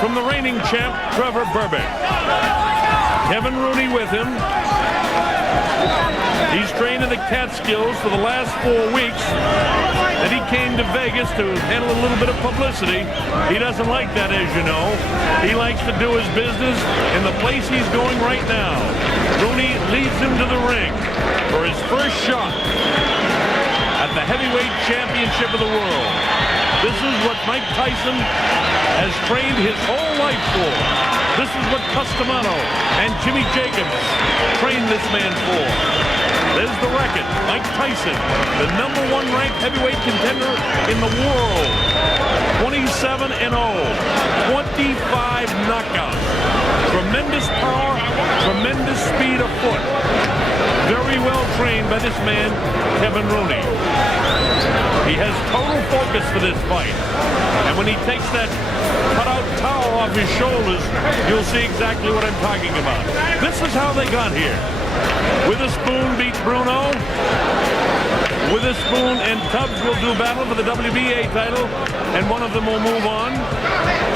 from the reigning champ, Trevor Berbick. Kevin Rooney with him. He's trained in the Catskills for the last 4 weeks. And he came to Vegas to handle a little bit of publicity. He doesn't like that, as you know. He likes to do his business in the place he's going right now. Rooney leads him to the ring for his first shot at the heavyweight championship of the world. This is what Mike Tyson has trained his whole life for. This is what Customano and Jimmy Jacobs trained this man for. There's the record. Mike Tyson, the #1 ranked heavyweight contender in the world. 27-0, 25 knockouts. Tremendous power, tremendous speed of foot. Very well trained by this man, Kevin Rooney. He has total focus for this fight. And when he takes that cutout towel off his shoulders, you'll see exactly what I'm talking about. This is how they got here. Witherspoon beat Bruno. Witherspoon and Tubbs will do battle for the WBA title, and one of them will move on.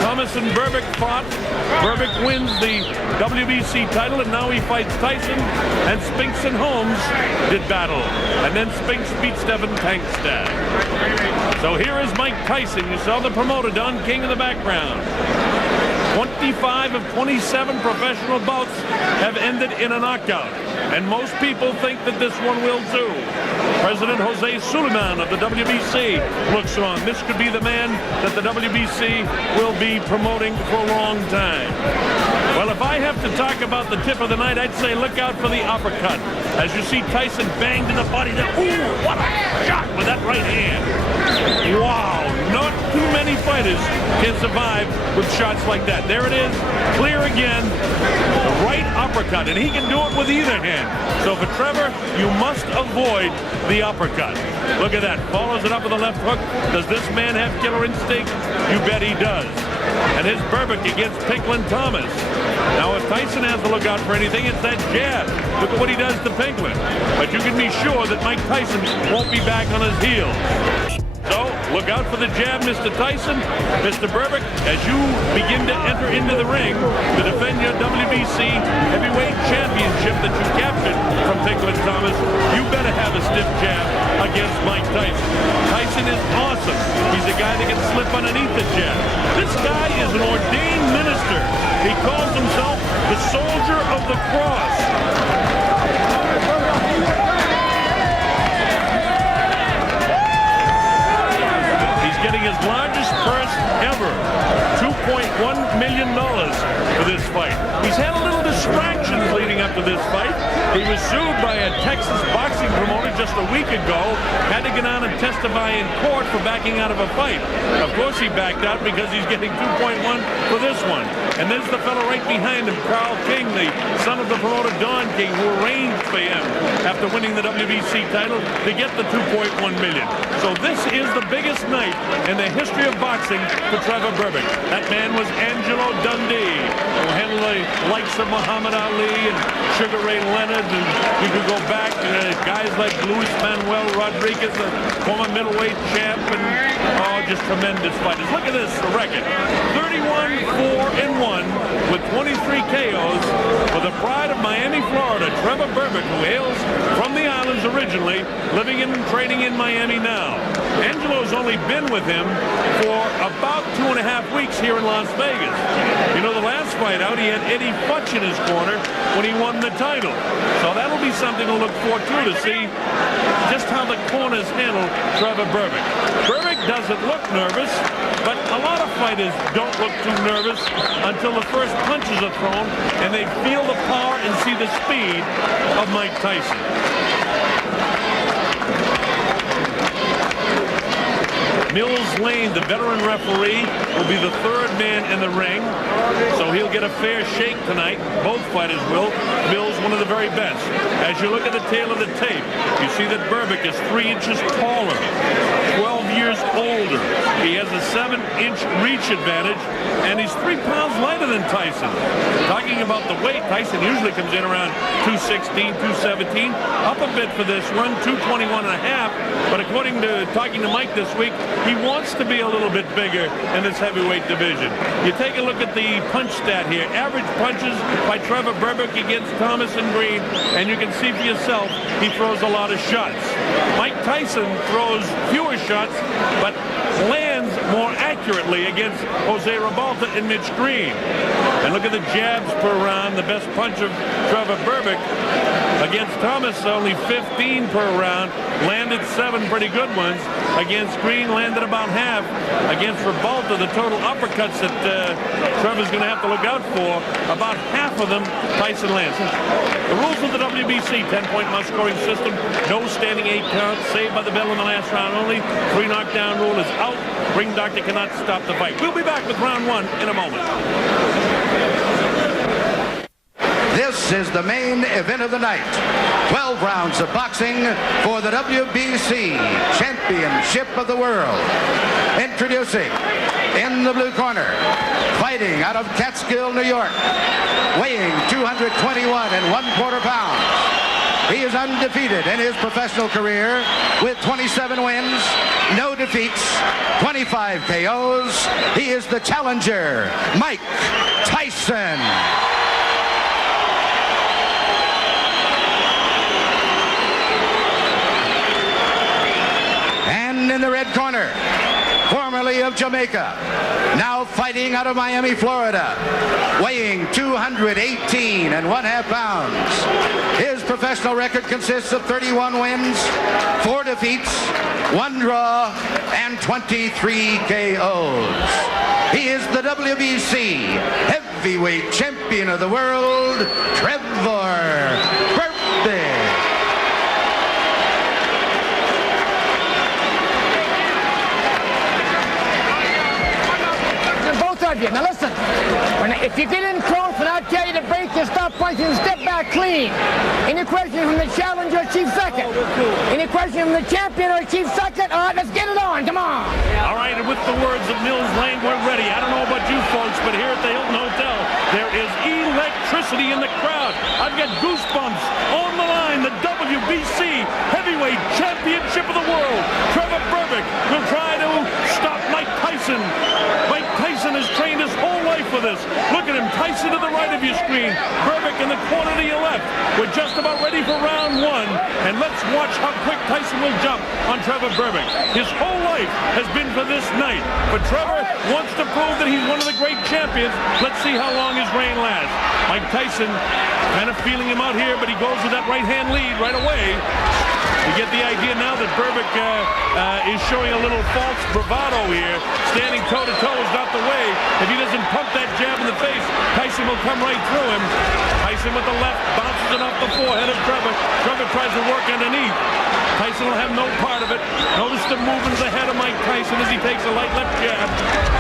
Thomas and Berbick fought. Berbick wins the WBC title, and now he fights Tyson. And Spinks and Holmes did battle. And then Spinks beat Stephen Tankstad. So here is Mike Tyson. You saw the promoter, Don King, in the background. 25 of 27 professional bouts have ended in a knockout. And most people think that this one will too. President Jose Suleiman of the WBC looks on. This could be the man that the WBC will be promoting for a long time. Well, if I have to talk about the tip of the night, I'd say look out for the uppercut. As you see Tyson banged in the body there. Ooh, what a shot with that right hand. Wow, not too many fighters can survive with shots like that. There it is, clear again. The right uppercut, and he can do it with either hand. So for Trevor, you must avoid the uppercut. Look at that, follows it up with a left hook. Does this man have killer instinct? You bet he does. And his Berbick against Pinklin Thomas. Now, if Tyson has to look out for anything, it's that jab. Look at what he does to Pinklin. But you can be sure that Mike Tyson won't be back on his heels. So, look out for the jab, Mr. Tyson. Mr. Berbick, as you begin to enter into the ring to defend your WBC heavyweight championship that you captured from Pinklin Thomas, you better have a stiff jab against Mike Tyson. Tyson is awesome. He's a guy that can slip underneath the jab. This guy is an ordained minister. He calls himself the Soldier of the Cross. Getting his largest purse ever, $2.1 million for this fight. He's had a little distractions leading up to this fight. He was sued by a Texas boxing promoter just a week ago, had to get on and testify in court for backing out of a fight. Of course he backed out because he's getting 2.1 for this one. And there's the fellow right behind him, Carl King, the son of the promoter Don King, who arranged for him after winning the WBC title to get the 2.1 million. So this is the biggest night in the history of boxing for Trevor Berbick. That man was Angelo Dundee, who handled the likes of Muhammad Ali and Sugar Ray Leonard, and you could go back to guys like Luis Manuel Rodriguez, the former middleweight champ, and just tremendous fighters. Look at this, the record. 31-4-1 with 23 KOs for the pride of Miami, Florida, Trevor Berbick, who hails from the islands originally, living and training in Miami now. Angelo's only been with him for about 2.5 weeks here in Las Vegas. You know, the last fight out, he had Eddie Futch in his corner when he won the title. So that'll be something to look forward to see just how the corners handle Trevor Berbick. Berbick doesn't look nervous, but a lot of fighters don't look too nervous until the first punches are thrown and they feel the power and see the speed of Mike Tyson. Mills Lane, the veteran referee, will be the third man in the ring, so he'll get a fair shake tonight. Both fighters will. Mills, one of the very best. As you look at the tail of the tape, you see that Berbick is 3 inches taller, 12 years older. He has a 7 1-inch reach advantage, and he's 3 pounds lighter than Tyson. Talking about the weight, Tyson usually comes in around 216, 217, up a bit for this one, 221 and a half, but according to talking to Mike this week, he wants to be a little bit bigger in this heavyweight division. You take a look at the punch stat here. Average punches by Trevor Berbick against Thomas and Green, and you can see for yourself he throws a lot of shots. Mike Tyson throws fewer shots, but lands more accurately against Jose Ribalta and Mitch Green. And look at the jabs per round. The best punch of Trevor Berbick against Thomas, only 15 per round. Landed 7 pretty good ones. Against Green, landed about half. Against Ribalta, the total uppercuts that Trevor's going to have to look out for, about half of them Tyson lands. The rules of the WBC, 10-point must-scoring system, no standing 8 counts, saved by the bell in the last round only. 3 knockdown rule is out. Ring doctor cannot stop the fight. We'll be back with round 1 in a moment. This is the main event of the night. 12 rounds of boxing for the WBC Championship of the World. Introducing, in the blue corner, fighting out of Catskill, New York, weighing 221 1/4 pounds. He is undefeated in his professional career with 27 wins, no defeats, 25 KOs. He is the challenger, Mike Tyson. And in the red corner, formerly of Jamaica, now fighting out of Miami, Florida, weighing 218 1/2 pounds. His professional record consists of 31 wins, 4 defeats, 1 draw, and 23 KOs. He is the WBC heavyweight champion of the world, Trevor Berbick. Now listen, if you get in close and I tell you to break, you stop punching and step back clean. Any question from the challenger or chief second? Any question from the champion or chief second? All right, let's get it on. Come on. All right, and with the words of Mills Lane, we're ready. I don't know about you folks, but here at the Hilton Hotel, there is electricity in the crowd. I've got goosebumps. On the line, the WBC Heavyweight Championship of the World. Trevor Berbick will try to stop Mike Tyson. Mike Tyson has trained his whole life for this. Look at him, Tyson to the right of your screen, Berbick in the corner to your left. We're just about ready for round 1, and let's watch how quick Tyson will jump on Trevor Berbick. His whole life has been for this night, but Trevor wants to prove that he's one of the great champions. Let's see how long his reign lasts. Mike Tyson kind of feeling him out here, but he goes with that right-hand lead right away. You get the idea now that Berbick is showing a little false bravado here. Standing toe-to-toe is not the way. If he doesn't pump that jab in the face, Tyson will come right through him. Tyson with the left bounces it off the forehead of Trevor. Trevor tries to work underneath. Tyson will have no part of it. Notice the movement of the head of Mike Tyson as he takes a light left jab.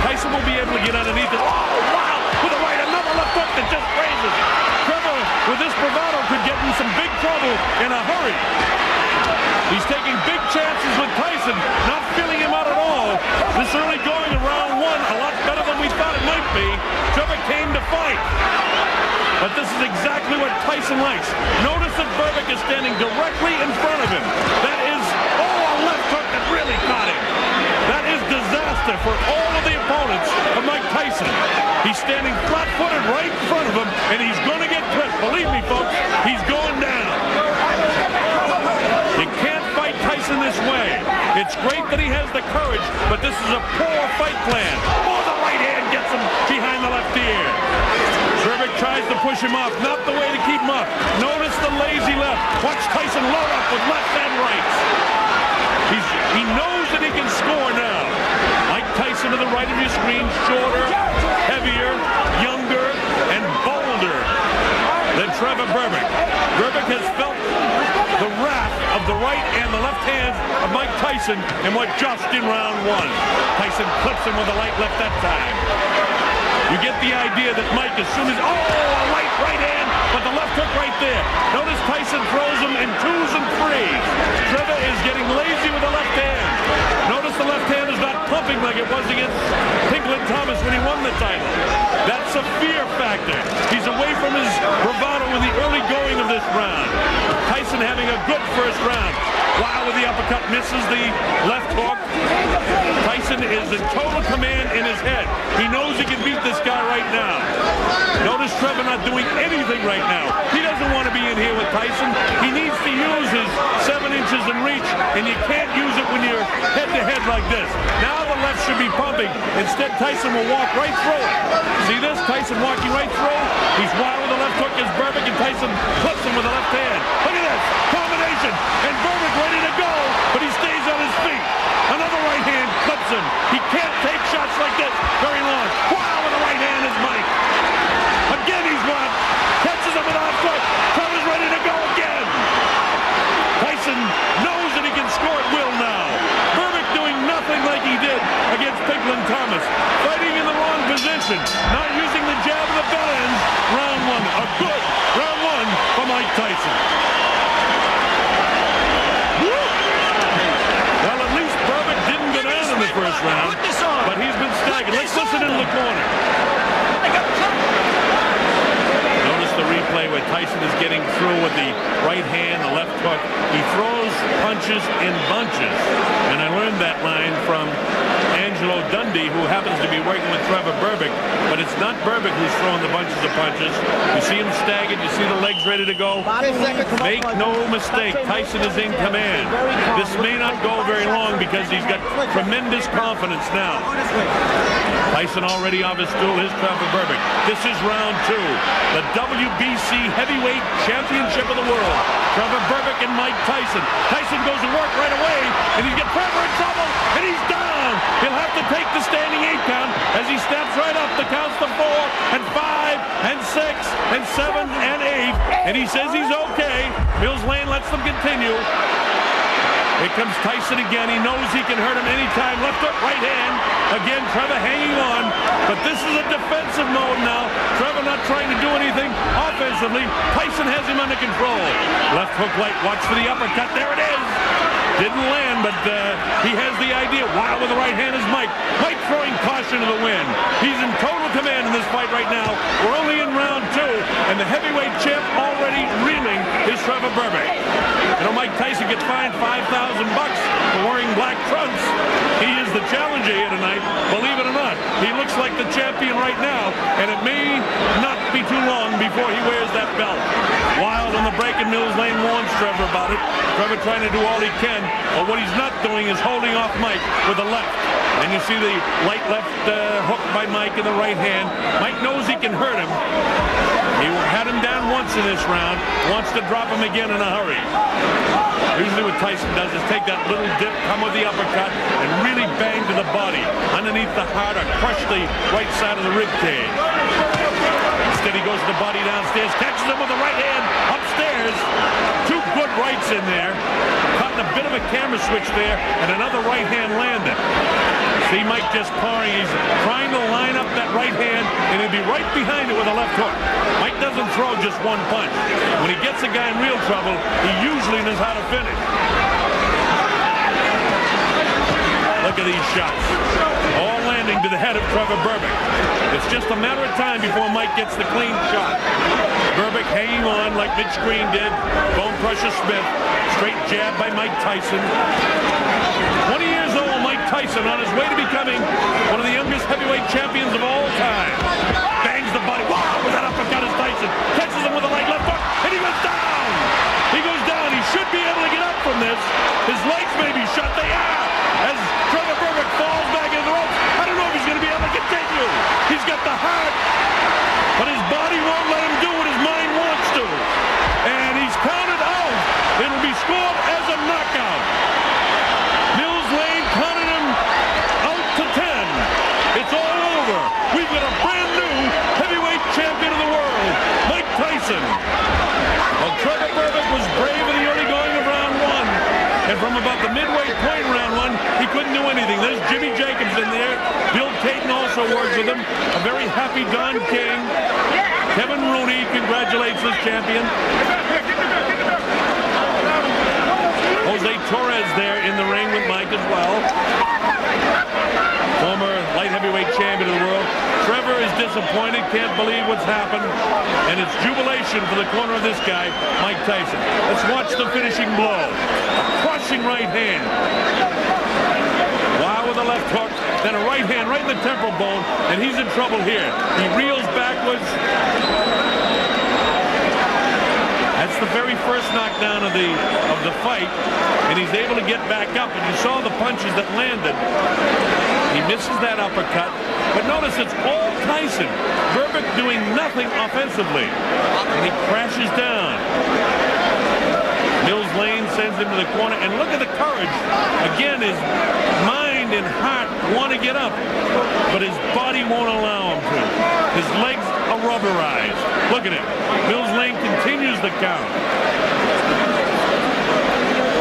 Tyson will be able to get underneath it. Oh, wow! With a right, another left hook that just raises. Trevor, with this bravado, could get in some big trouble in a hurry. He's taking big chances with Tyson, not feeling him out at all. This early going in round 1, a lot better than we thought it might be. Trevor came to fight. But this is exactly what Tyson likes. Notice that Berbick is standing directly in front of him. That is, a left hook that really caught him. That is disaster for all of the opponents of Mike Tyson. He's standing flat-footed right in front of him, and he's going to get clipped. Believe me, folks, he's going down. You can't fight Tyson this way. It's great that he has the courage, but this is a poor fight plan. Oh, the right hand gets him behind the left ear. Berbick tries to push him off. Not the way to keep him up. Notice the lazy left. Watch Tyson load up with left and rights. He knows that he can score now. Mike Tyson to the right of your screen, shorter, heavier, younger, and bolder than Trevor Berbick. Berbick has felt the wrath of the right and the left hands of Mike Tyson in what just in round 1. Tyson clips him with a light left that time. You get the idea that Mike, as soon as, a light right hand, but the left hook right there. Notice Tyson throws him in 2s and 3s. Trevor is getting lazy with the left hand. Notice the left hand is not pumping like it was against Glenn Thomas when he won the title. That's a fear factor. He's away from his bravado in the early going of this round. Tyson having a good first round. Wow, with the uppercut, misses the left hook. Tyson is in total command in his head. He knows he can beat this guy right now. Notice Trevor not doing anything right now. He doesn't want to be in here with Tyson. He needs to use his 7 inches in reach, and you can't use it when you're head-to-head like this. Now the left should be pumping. Instead, Tyson will walk right through it. See this? Tyson walking right through. He's wild with the left hook as Berbick, and Tyson clips him with the left hand. Look at this. Combination. And Berbick ready to go, but he stays on his feet. Another right hand clips him. He can't take shots like this very long. Wow, with the right hand is Mike. Again, he's won. Catches him with a left hook. Trevor's ready to go again. Tyson knows that he can score at will now. Berbick doing nothing like he did against Glenn Thomas. Fighting in the wrong position. Not using the jab of the bell ends. Round one. A good round one for Mike Tyson. Well, at least Berbick didn't go down in the first round, but he's been staggered. Let's listen into the corner. Notice the replay where Tyson is getting through with the right hand, the left hook. He throws punches in bunches, and I learned that line from Angelo Dundee, who happens to be working with Trevor Berbick, but it's not Berbick who's throwing the bunches of punches. You see him staggered, you see the legs ready to go. Make no mistake, Tyson is in command. This may not go very long because he's got tremendous confidence now. Tyson already off his stool. Here's Trevor Berbick. This is round two. The WBC Heavyweight Championship of the world. Trevor Berbick and Mike Tyson. Tyson goes to work right away, and he's got Trevor in trouble, and he's down. He'll have to take the standing 8 count as he steps right up. The counts to 4 and 5 and 6 and 7 and 8, and he says he's okay. Mills Lane lets them continue. Here comes Tyson again. He knows he can hurt him anytime. Left hook, right hand. Again, Trevor hanging on. But this is a defensive mode now. Trevor not trying to do anything offensively. Tyson has him under control. Left hook light. Watch for the uppercut. There it is. Didn't land, but he has the idea. Wow, with the right hand is Mike. Mike throwing caution to the wind. He's in total command in this fight right now. We're only in round 2, and the heavyweight champ already reeling is Trevor Berbick. You know, Mike Tyson gets fined $5,000 for wearing black trunks. He is the challenger here tonight, believe it or not. He looks like the champion right now, and it may not be too long before he wears that belt. Wild on the break, and Mills Lane warns Trevor about it. Trevor trying to do all he can, but what he's not doing is holding off Mike with the left. And you see the light left hook by Mike in the right hand. Mike knows he can hurt him. He had him down once in this round, wants to drop him again in a hurry. Usually what Tyson does is take that little dip, come with the uppercut, and really bang to the body, underneath the heart, or crush the right side of the rib cage. Instead he goes to the body downstairs, catches him with the right hand upstairs. 2 good rights in there. Caught in a bit of a camera switch there, and another right hand landed. See Mike just parring. He's trying to line up that right hand, and he'll be right behind it with a left hook. Mike doesn't throw just one punch. When he gets a guy in real trouble, he usually knows how to finish. Look at these shots. All landing to the head of Trevor Berbick. It's just a matter of time before Mike gets the clean shot. Berbick hanging on like Mitch Green did. Bone crusher Smith. Straight jab by Mike Tyson. 20 years old Mike Tyson on his way to becoming one of the youngest heavyweight champions of all time. Bangs the body. Wow, with that uppercut is Tyson. Catches him with a right left hook, and he goes down. He goes down. He should be able to get up from this. His legs may be shut. They are. As Trevor Berbick falls back into the ropes. I don't know if he's going to be able to continue. He's got the heart, but his body won't let him do what his mind wants to. And he's counted out. It'll be scored as a knockout. Mills Lane counted him out to 10. It's all over. We've got a brand new heavyweight champion of the world, Mike Tyson. Well, Trevor Berbick was brave in the early going of round 1. And from about the midway point in round 1, he couldn't do anything. There's Jimmy Jacobs in there. Bill Caton also works with him. A very happy Don King. Kevin Rooney congratulates his champion. Jose Torres there in the ring with Mike as well. Former light heavyweight champion disappointed, can't believe what's happened, and it's jubilation for the corner of this guy, Mike Tyson. Let's watch the finishing blow. A crushing right hand. Wow, with a left hook, then a right hand right in the temporal bone, and he's in trouble here. He reels backwards. That's the very first knockdown of the fight, and he's able to get back up, and you saw the punches that landed. He misses that uppercut, but notice it's all Tyson. Berbick doing nothing offensively, and he crashes down. Mills Lane sends him to the corner, and look at the courage. Again, his mind and heart want to get up, but his body won't allow him to. His legs are rubberized. Look at him. Mills Lane continues the count.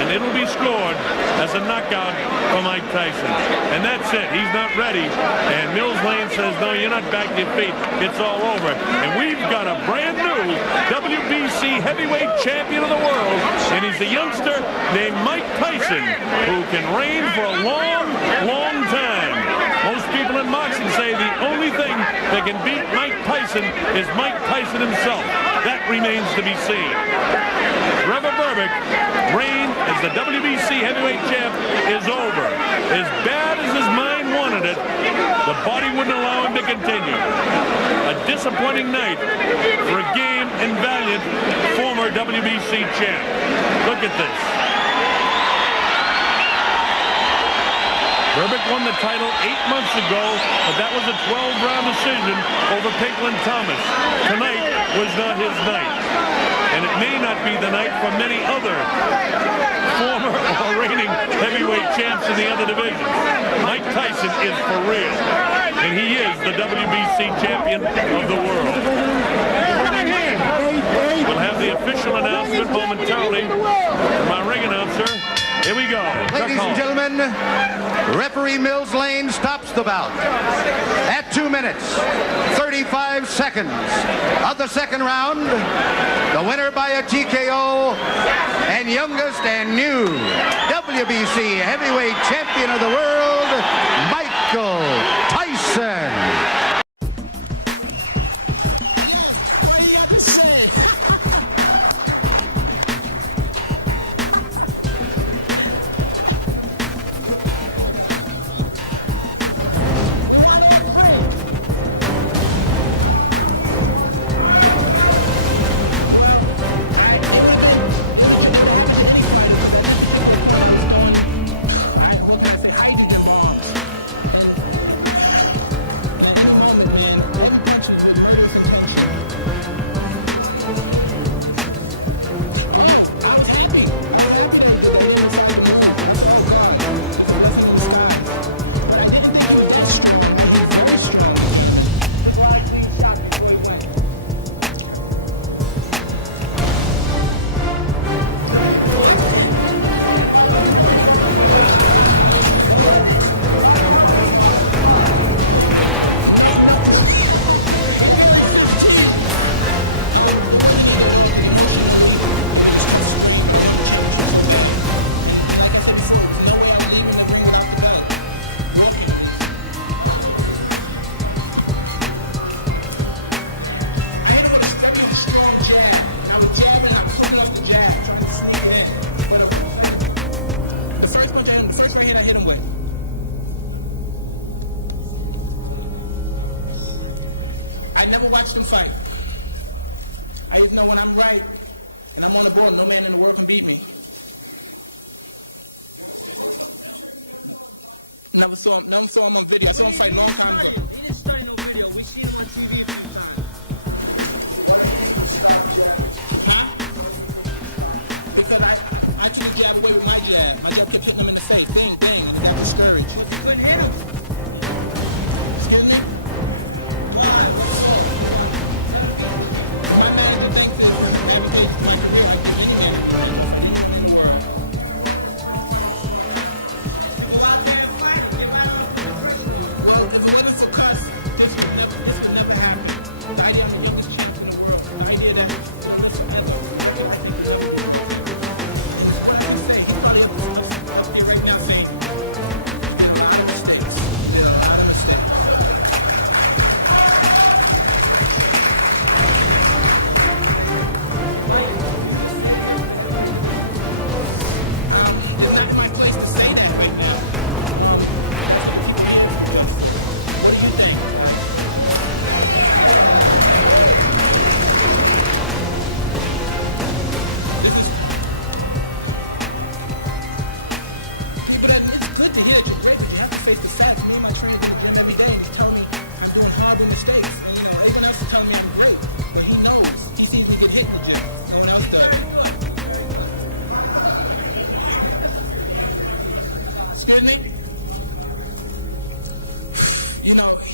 And it'll be scored as a knockout for Mike Tyson. And that's it. He's not ready. And Mills Lane says, no, you're not back to your feet. It's all over. And we've got a brand new WBC heavyweight champion of the world. And he's a youngster named Mike Tyson, who can reign for a long, long time. Most people in boxing say the only thing that can beat Mike Tyson is Mike Tyson himself. That remains to be seen. Trevor Berbick reign as the WBC heavyweight champ is over. As bad as his mind wanted it, the body wouldn't allow him to continue. A disappointing night for a game and valiant former WBC champ. Look at this. Berbick won the title 8 months ago, but that was a 12-round decision over Pinklin Thomas. Tonight was not his night. And it may not be the night for many other former or reigning heavyweight champs in the other divisions. Mike Tyson is for real. And he is the WBC champion of the world. We'll have the official announcement momentarily from our ring announcer. Here we go. Ladies and gentlemen, referee Mills Lane stops the bout at 2 minutes, 35 seconds of the second round. The winner by a TKO and youngest and new WBC heavyweight champion of the world, Michael Tyson. watch them fight. I just know when I'm right and I'm on the board, no man in the world can beat me. Never saw him on video. I saw him fight a long time ago.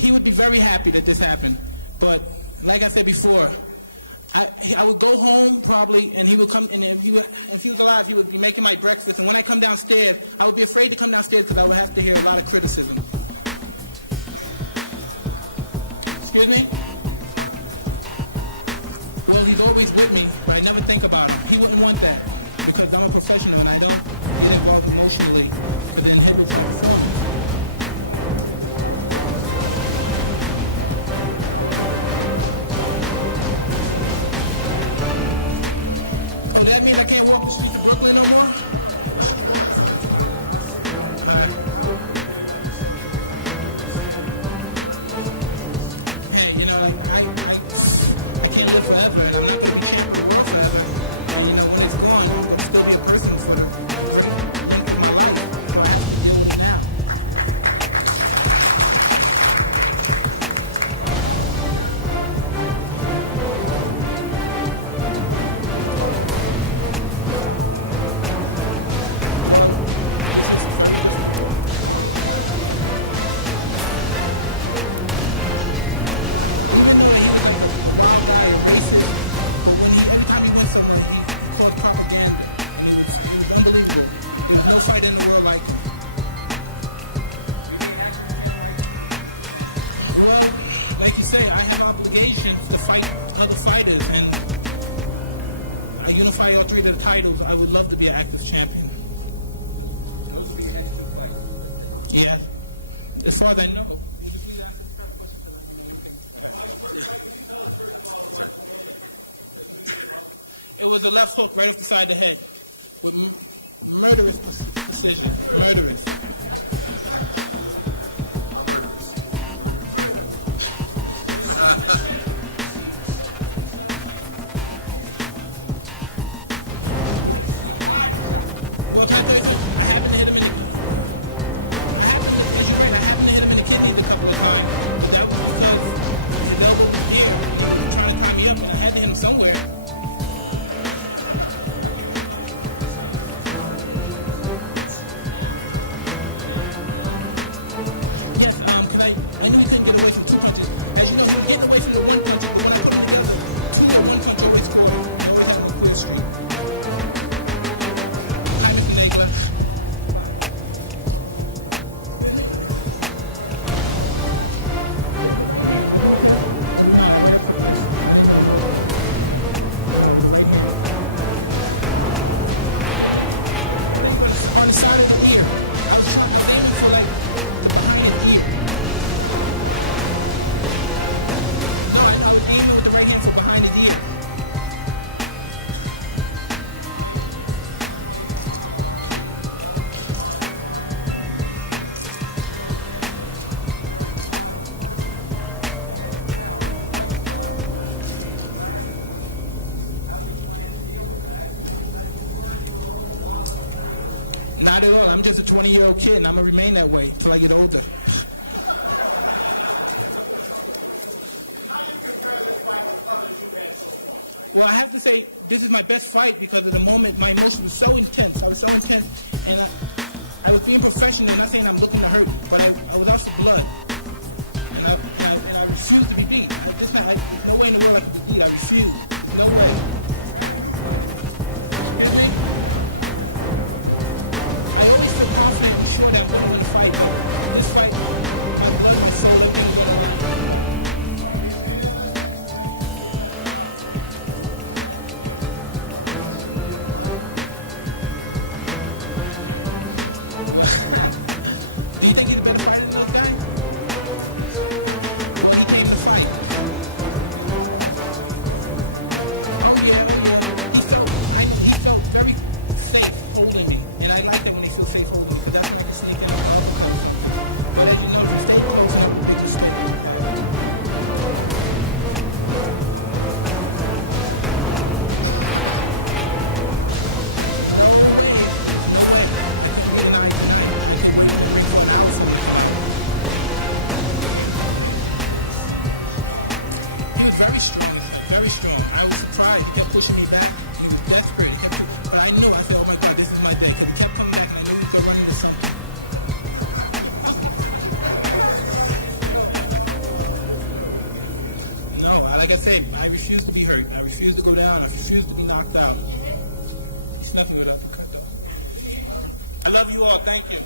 he would be very happy that this happened. But like I said before, I would go home probably, and he would come, and if he was alive, he would be making my breakfast. And when I come downstairs, I would be afraid to come downstairs because I would have to hear a lot of criticism. Excuse me? Well, he's always with me, but I never think about him. He wouldn't want that because I'm a professional and I don't get involved emotionally. But then he would a left hook right beside the head with murderous precision. Murderous. I'm just a 20-year-old kid, and I'm going to remain that way until I get older. Well, I have to say, this is my best fight because at the moment, my emotion was so intense. And I was being professional, not saying I'm looking to hurt, but I was also blood. And I refused to be beat. No way in the world I could be beat. I refused. No way. hurt. I refuse to go down. I refuse to be knocked out. There's nothing without the cook. I love you all. Thank you.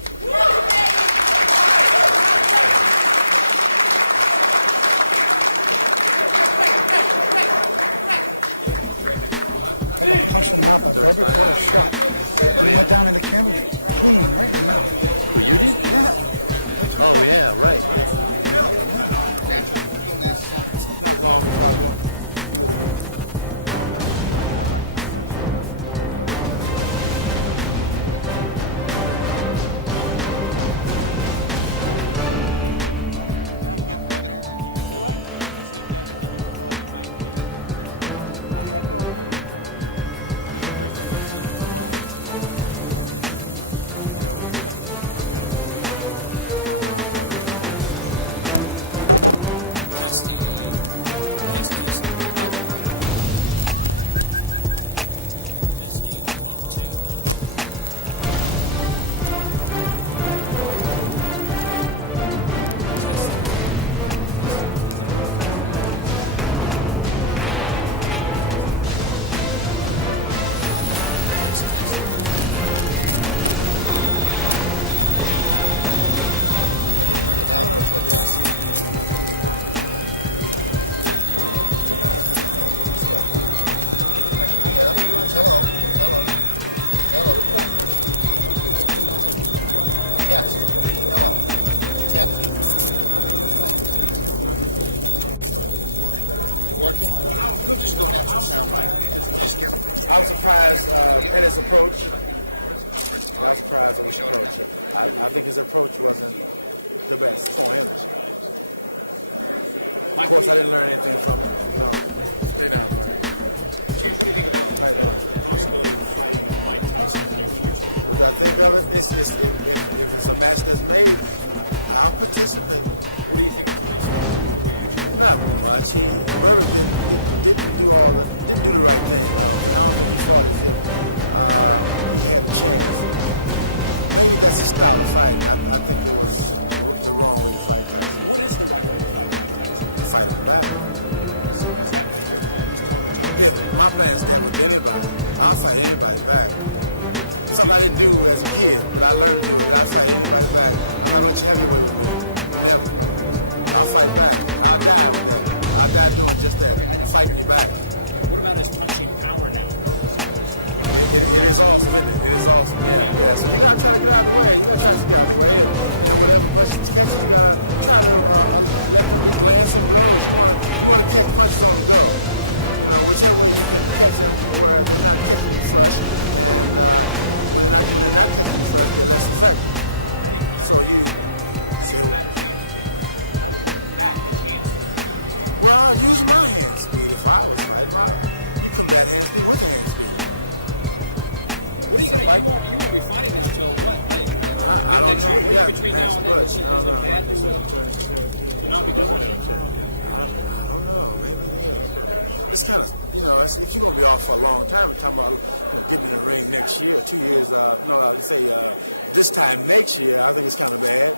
This time next year, I think it's kind of bad.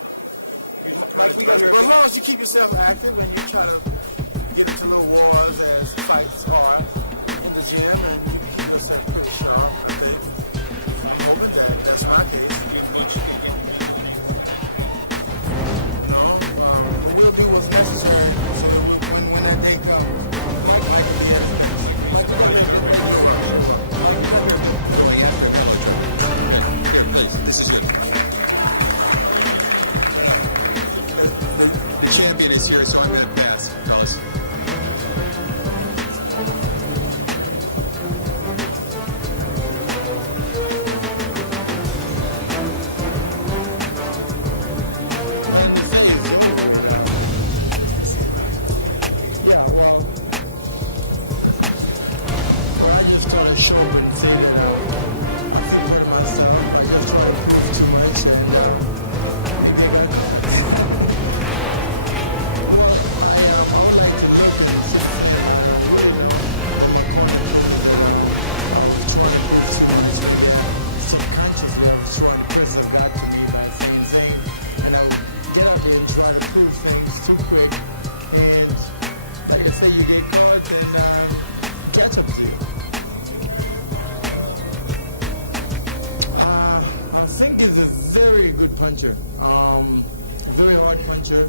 But as long as you keep yourself active and you try to get into little wars as fights hard in the gym and keep yourself pretty strong, I think I'm hoping that that's my case. We'll do what's necessary when that day comes. future.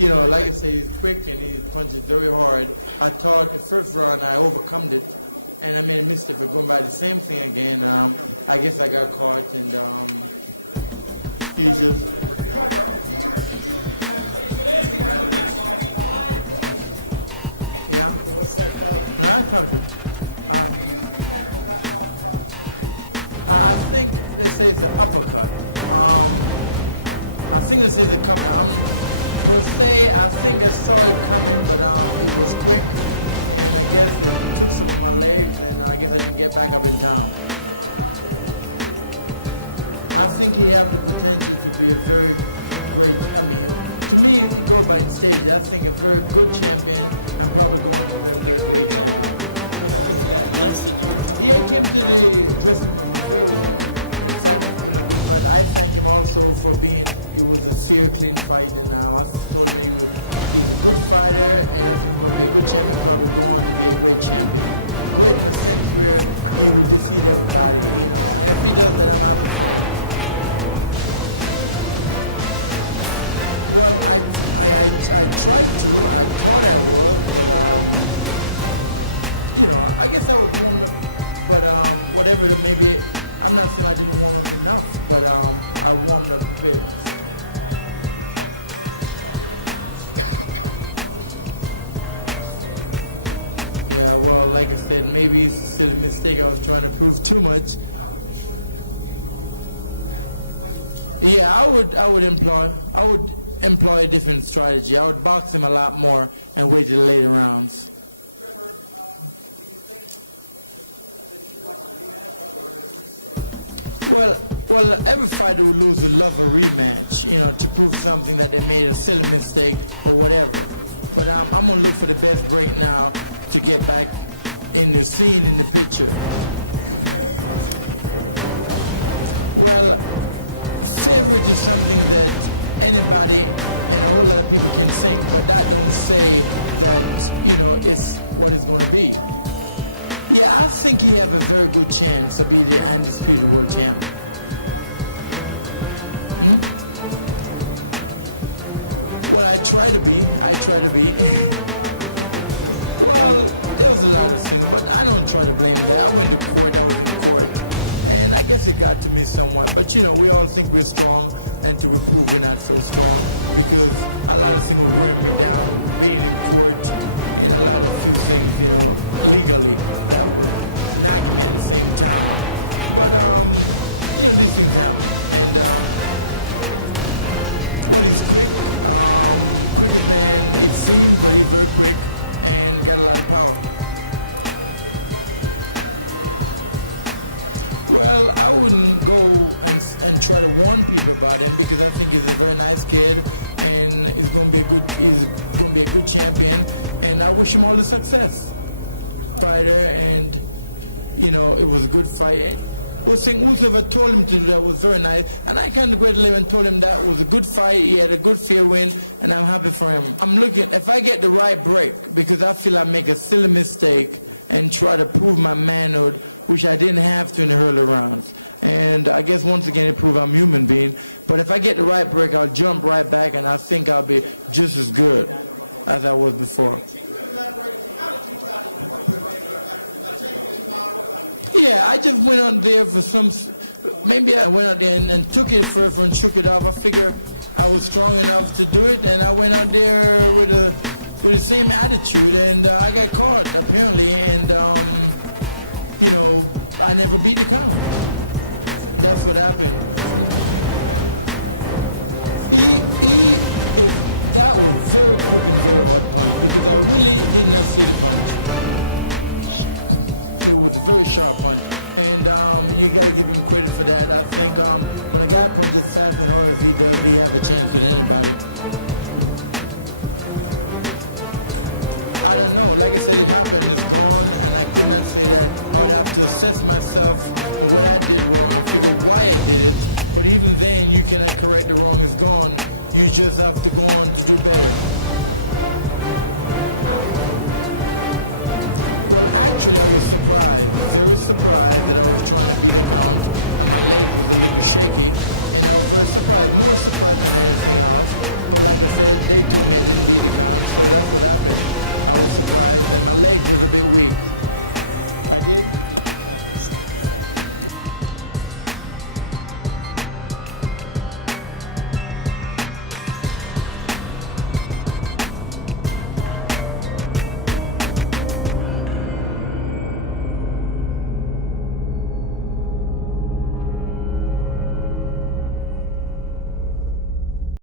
And, like I say, he's quick and he punches very hard. I thought the first round I overcome it, and I made a mistake of going by the same thing again. I guess I got caught, and he just... I would employ a different strategy. I would box him a lot more and wait till later rounds. Well, every fighter will lose a love a rematch, to prove something that they made a silly mistake or whatever. But I'm going to look for the best break now to get back in the scene, in the picture. Very nice, and I kind of went there and told him that it was a good fight, he had a good fair win, and I'm happy for him. I'm looking, if I get the right break, because I feel I make a silly mistake and try to prove my manhood, which I didn't have to in the early rounds. And I guess once again, it proves I'm a human being, but if I get the right break, I'll jump right back, and I think I'll be just as good as I was before. Yeah, I just went out there for maybe I went out there and took it first and shook it off.